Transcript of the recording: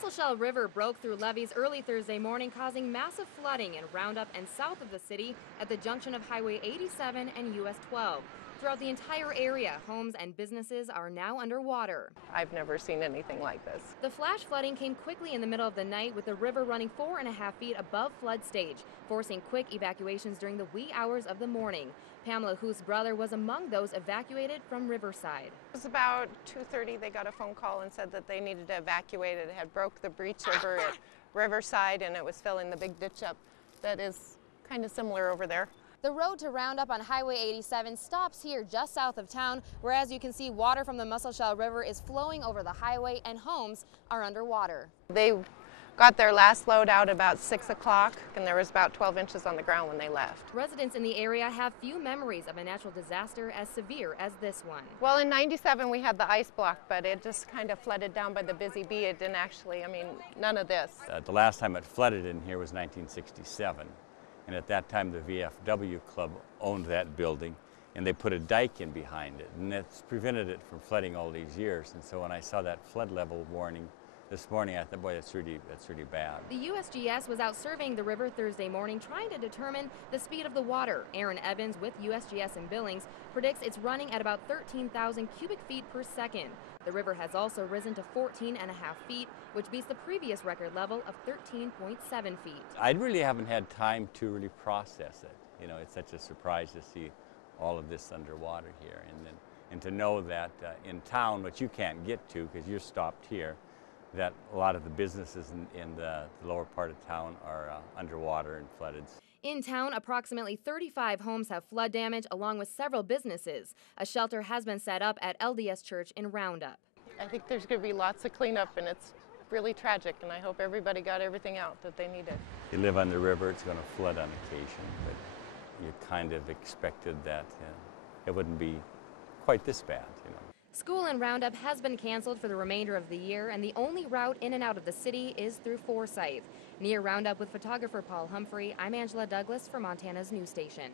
Musselshell River broke through levees early Thursday morning, causing massive flooding in Roundup and south of the city at the junction of Highway 87 and US 12. Throughout the entire area, homes and businesses are now underwater. I've never seen anything like this. The flash flooding came quickly in the middle of the night, with the river running 4.5 feet above flood stage, forcing quick evacuations during the wee hours of the morning. Pamela Huth's brother was among those evacuated from Riverside. It was about 2:30. They got a phone call and said that they needed to evacuate. It had broke the breach over at Riverside, and it was filling the big ditch up that is kind of similar over there. The road to Roundup on Highway 87 stops here just south of town, where, as you can see, water from the Musselshell River is flowing over the highway and homes are underwater. They got their last load out about 6 o'clock, and there was about 12 inches on the ground when they left. Residents in the area have few memories of a natural disaster as severe as this one. Well, in '97 we had the ice block, but it just kind of flooded down by the Busy Bee. It didn't actually, none of this. The last time it flooded in here was 1967. And at that time, the VFW Club owned that building, and they put a dike in behind it, and that's prevented it from flooding all these years. And so when I saw that flood level warning this morning, I thought, boy, that's really bad. The USGS was out surveying the river Thursday morning, trying to determine the speed of the water. Aaron Evans with USGS in Billings predicts it's running at about 13,000 cubic feet per second. The river has also risen to 14.5 feet, which beats the previous record level of 13.7 feet. I really haven't had time to really process it. You know, it's such a surprise to see all of this underwater here, and to know that in town, which you can't get to because you're stopped here, that a lot of the businesses in the lower part of town are underwater and flooded. In town, approximately 35 homes have flood damage, along with several businesses. A shelter has been set up at LDS Church in Roundup. I think there's going to be lots of cleanup, and it's really tragic, and I hope everybody got everything out that they needed. You live on the river, it's going to flood on occasion, but you kind of expected that it wouldn't be quite this bad, you know. School in Roundup has been canceled for the remainder of the year, and the only route in and out of the city is through Forsyth. Near Roundup with photographer Paul Humphrey, I'm Angela Douglas for Montana's News Station.